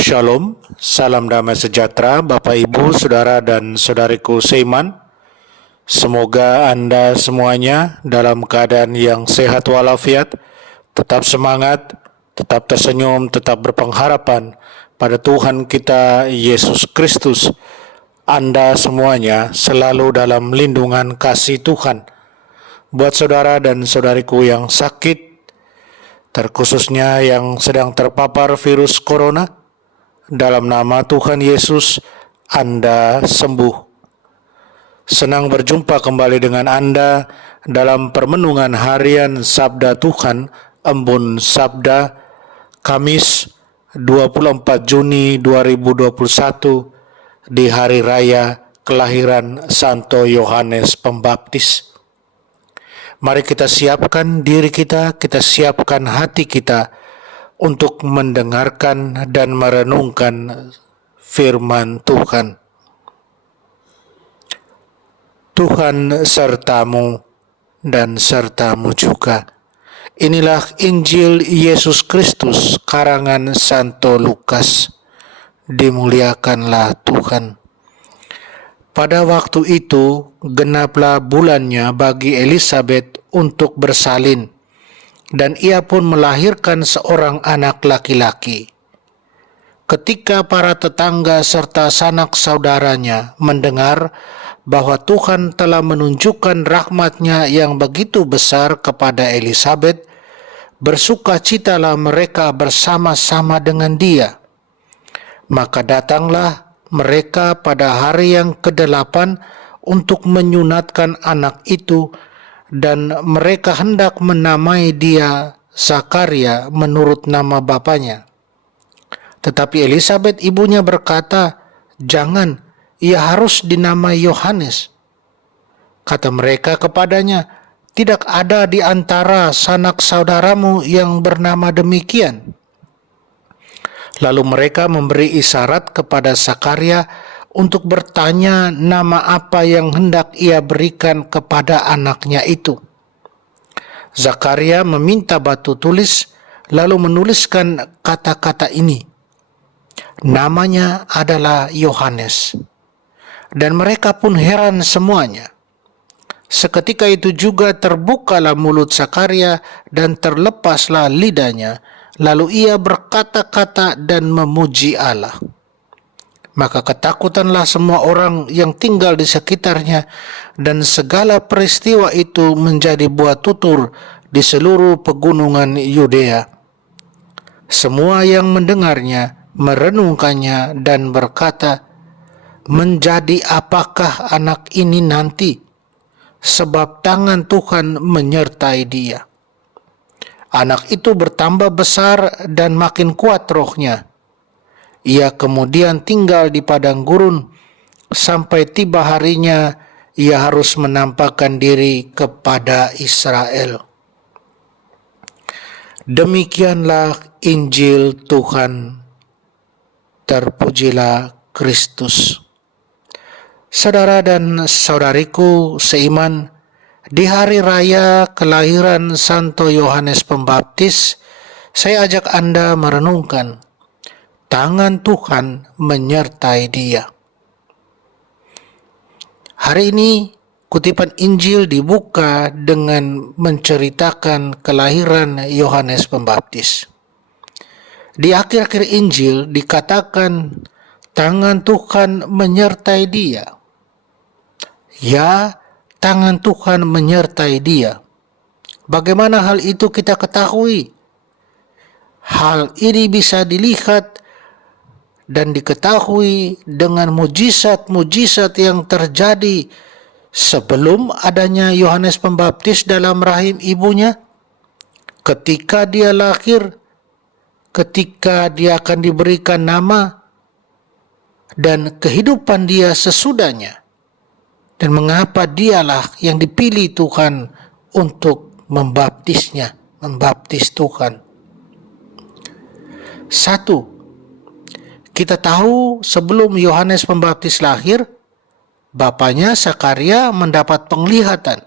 Shalom, salam damai sejahtera Bapak Ibu, Saudara dan Saudariku seiman. Semoga Anda semuanya dalam keadaan yang sehat walafiat, tetap semangat, tetap tersenyum, tetap berpengharapan pada Tuhan kita Yesus Kristus. Anda semuanya selalu dalam lindungan kasih Tuhan. Buat saudara dan saudariku yang sakit, terkhususnya yang sedang terpapar virus corona, dalam nama Tuhan Yesus, Anda sembuh. Senang berjumpa kembali dengan Anda dalam permenungan harian Sabda Tuhan, Embun Sabda, Kamis 24 Juni 2021, di Hari Raya Kelahiran Santo Yohanes Pembaptis. Mari kita siapkan diri kita siapkan hati kita untuk mendengarkan dan merenungkan firman Tuhan. Tuhan sertamu dan sertamu juga. Inilah Injil Yesus Kristus karangan Santo Lukas. Dimuliakanlah Tuhan. Pada waktu itu genaplah bulannya bagi Elisabet untuk bersalin, dan ia pun melahirkan seorang anak laki-laki. Ketika para tetangga serta sanak saudaranya mendengar bahwa Tuhan telah menunjukkan rahmat-Nya yang begitu besar kepada Elisabet, bersukacitalah mereka bersama-sama dengan dia. Maka datanglah mereka pada hari yang ke-8 untuk menyunatkan anak itu, dan mereka hendak menamai dia Zakaria menurut nama bapanya. Tetapi Elisabet ibunya berkata, "Jangan, ia harus dinamai Yohanes." Kata mereka kepadanya, "Tidak ada di antara sanak saudaramu yang bernama demikian." Lalu mereka memberi isyarat kepada Zakaria untuk bertanya nama apa yang hendak ia berikan kepada anaknya itu. Zakaria meminta batu tulis, lalu menuliskan kata-kata ini, "Namanya adalah Yohanes." Dan mereka pun heran semuanya. Seketika itu juga terbukalah mulut Zakaria dan terlepaslah lidahnya, lalu ia berkata-kata dan memuji Allah. Maka ketakutanlah semua orang yang tinggal di sekitarnya, dan segala peristiwa itu menjadi buah tutur di seluruh pegunungan Yudea. Semua yang mendengarnya merenungkannya dan berkata, "Menjadi apakah anak ini nanti? Sebab tangan Tuhan menyertai dia." Anak itu bertambah besar dan makin kuat rohnya. Ia kemudian tinggal di padang gurun sampai tiba harinya ia harus menampakkan diri kepada Israel. Demikianlah Injil Tuhan. Terpujilah Kristus. Saudara dan saudariku seiman, di hari raya kelahiran Santo Yohanes Pembaptis, saya ajak Anda merenungkan tangan Tuhan menyertai dia. Hari ini kutipan Injil dibuka dengan menceritakan kelahiran Yohanes Pembaptis. Di akhir-akhir Injil dikatakan tangan Tuhan menyertai dia. Ya, tangan Tuhan menyertai dia. Bagaimana hal itu kita ketahui? Hal ini bisa dilihat dan diketahui dengan mujizat-mujizat yang terjadi sebelum adanya Yohanes Pembaptis dalam rahim ibunya, ketika dia lahir, ketika dia akan diberikan nama, dan kehidupan dia sesudahnya. Dan mengapa dialah yang dipilih Tuhan untuk membaptisnya, membaptis Tuhan. Satu, kita tahu sebelum Yohanes Pembaptis lahir, bapaknya Zakaria mendapat penglihatan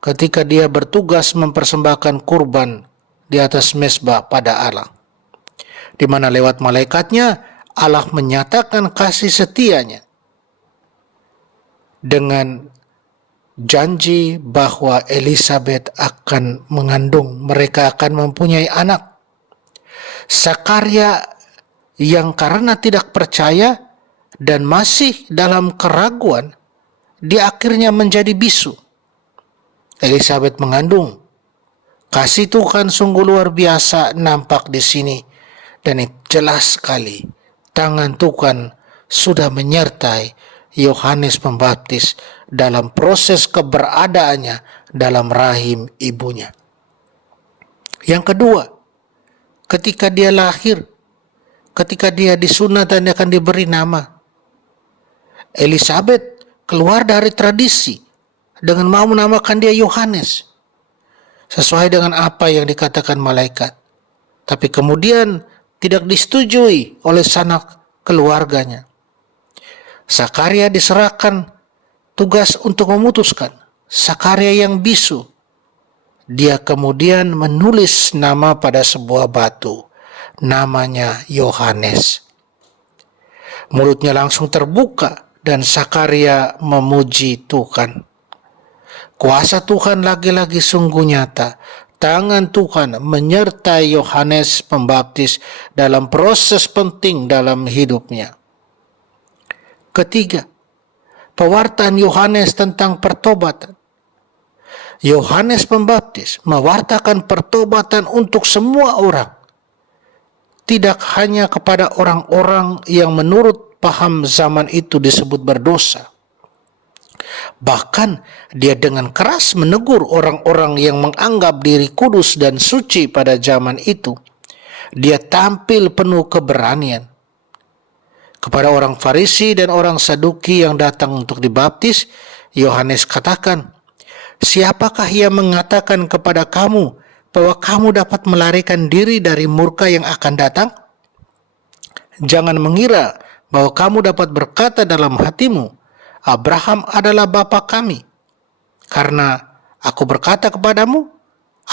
ketika dia bertugas mempersembahkan kurban di atas mezbah pada Allah, di mana lewat malaikatnya Allah menyatakan kasih setianya dengan janji bahwa Elisabet akan mengandung, mereka akan mempunyai anak. Sakaria yang karena tidak percaya dan masih dalam keraguan, dia akhirnya menjadi bisu. Elisabet mengandung. Kasih Tuhan sungguh luar biasa nampak di sini, dan jelas sekali tangan Tuhan sudah menyertai Yohanes Pembaptis dalam proses keberadaannya dalam rahim ibunya. Yang kedua, ketika dia lahir, ketika dia disunat dan dia akan diberi nama, Elisabet keluar dari tradisi dengan mau menamakan dia Yohanes, sesuai dengan apa yang dikatakan malaikat. Tapi kemudian tidak disetujui oleh sanak keluarganya. Sakaria diserahkan tugas untuk memutuskan. Sakaria yang bisu, dia kemudian menulis nama pada sebuah batu. Namanya Yohanes. Mulutnya langsung terbuka dan Sakaria memuji Tuhan. Kuasa Tuhan lagi-lagi sungguh nyata. Tangan Tuhan menyertai Yohanes Pembaptis dalam proses penting dalam hidupnya. Ketiga, pewartaan Yohanes tentang pertobatan. Yohanes Pembaptis mewartakan pertobatan untuk semua orang. Tidak hanya kepada orang-orang yang menurut paham zaman itu disebut berdosa. Bahkan dia dengan keras menegur orang-orang yang menganggap diri kudus dan suci pada zaman itu. Dia tampil penuh keberanian. Kepada orang Farisi dan orang Saduki yang datang untuk dibaptis, Yohanes katakan, "Siapakah yang mengatakan kepada kamu bahwa kamu dapat melarikan diri dari murka yang akan datang? Jangan mengira bahwa kamu dapat berkata dalam hatimu, Abraham adalah bapa kami. Karena aku berkata kepadamu,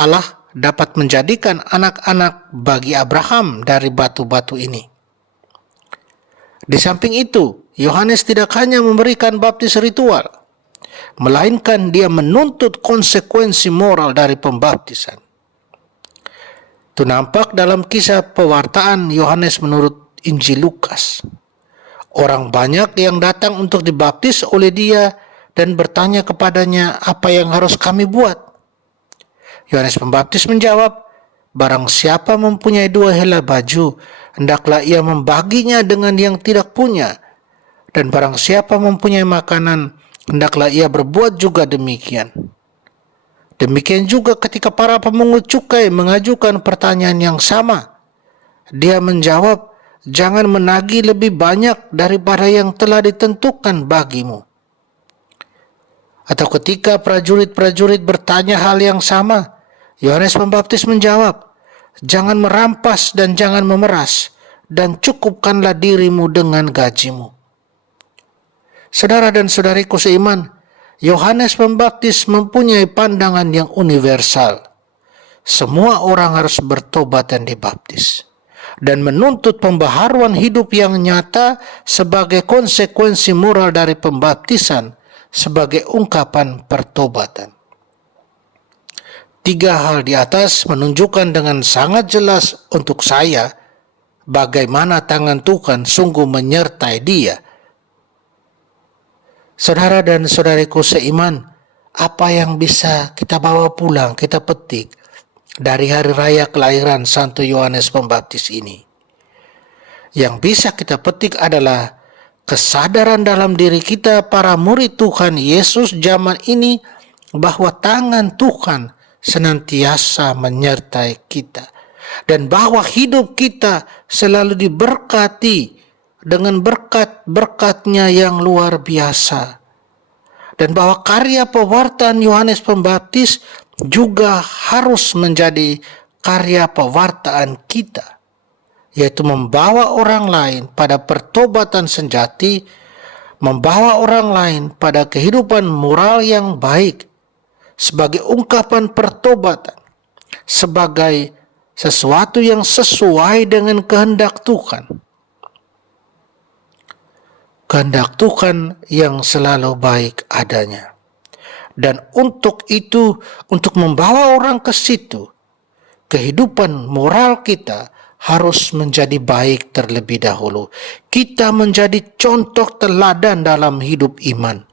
Allah dapat menjadikan anak-anak bagi Abraham dari batu-batu ini." Di samping itu, Yohanes tidak hanya memberikan baptis ritual, melainkan dia menuntut konsekuensi moral dari pembaptisan. Itu nampak dalam kisah pewartaan Yohanes menurut Injil Lukas. Orang banyak yang datang untuk dibaptis oleh dia dan bertanya kepadanya, apa yang harus kami buat? Yohanes Pembaptis menjawab, barang siapa mempunyai 2 helai baju, hendaklah ia membaginya dengan yang tidak punya. Dan barang siapa mempunyai makanan, hendaklah ia berbuat juga demikian. Demikian juga ketika para pemungut cukai mengajukan pertanyaan yang sama. Dia menjawab, jangan menagih lebih banyak daripada yang telah ditentukan bagimu. Atau ketika prajurit-prajurit bertanya hal yang sama, Yohanes Pembaptis menjawab, jangan merampas dan jangan memeras, dan cukupkanlah dirimu dengan gajimu. Saudara dan saudariku seiman, Yohanes Pembaptis mempunyai pandangan yang universal. Semua orang harus bertobat dan dibaptis, dan menuntut pembaharuan hidup yang nyata sebagai konsekuensi moral dari pembaptisan sebagai ungkapan pertobatan. 3 hal di atas menunjukkan dengan sangat jelas untuk saya bagaimana tangan Tuhan sungguh menyertai dia. Saudara dan saudariku seiman, apa yang bisa kita bawa pulang, kita petik dari hari raya kelahiran Santo Yohanes Pembaptis ini? Yang bisa kita petik adalah kesadaran dalam diri kita para murid Tuhan Yesus zaman ini bahwa tangan Tuhan senantiasa menyertai kita, dan bahwa hidup kita selalu diberkati dengan berkat-berkatnya yang luar biasa, dan bahwa karya pewartaan Yohanes Pembaptis juga harus menjadi karya pewartaan kita, yaitu membawa orang lain pada pertobatan sejati, membawa orang lain pada kehidupan moral yang baik sebagai ungkapan pertobatan, sebagai sesuatu yang sesuai dengan kehendak Tuhan. kehendak Tuhan yang selalu baik adanya. Dan untuk itu, untuk membawa orang ke situ, kehidupan moral kita harus menjadi baik terlebih dahulu. Kita menjadi contoh teladan dalam hidup iman.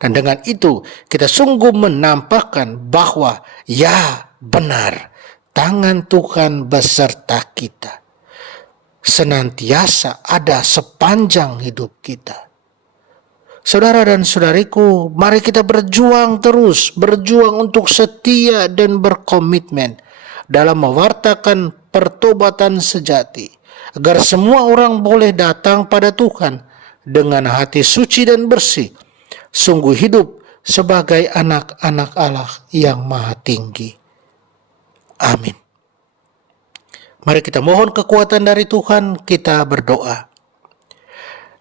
Dan dengan itu kita sungguh menampakkan bahwa ya benar, tangan Tuhan beserta kita. Senantiasa ada sepanjang hidup kita. Saudara dan saudariku, mari kita berjuang terus, berjuang untuk setia dan berkomitmen dalam mewartakan pertobatan sejati, agar semua orang boleh datang pada Tuhan dengan hati suci dan bersih, sungguh hidup sebagai anak-anak Allah yang Maha Tinggi. Amin. Mari kita mohon kekuatan dari Tuhan, kita berdoa.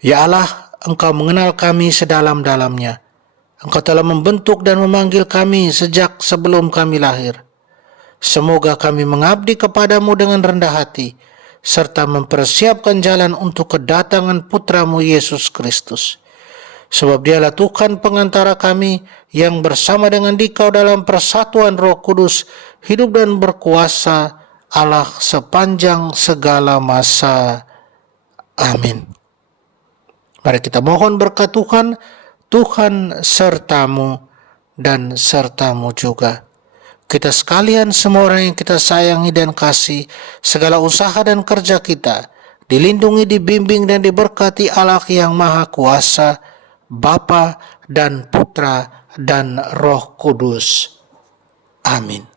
Ya Allah, Engkau mengenal kami sedalam-dalamnya. Engkau telah membentuk dan memanggil kami sejak sebelum kami lahir. Semoga kami mengabdi kepadamu dengan rendah hati, serta mempersiapkan jalan untuk kedatangan Putra-Mu Yesus Kristus. Sebab Dialah Tuhan pengantara kami yang bersama dengan Dikau dalam persatuan Roh Kudus, hidup dan berkuasa Allah sepanjang segala masa. Amin. Mari kita mohon berkat Tuhan, Tuhan sertamu dan sertamu juga. Kita sekalian, semua orang yang kita sayangi dan kasih, segala usaha dan kerja kita dilindungi, dibimbing dan diberkati Allah yang Maha Kuasa, Bapa dan Putra dan Roh Kudus. Amin.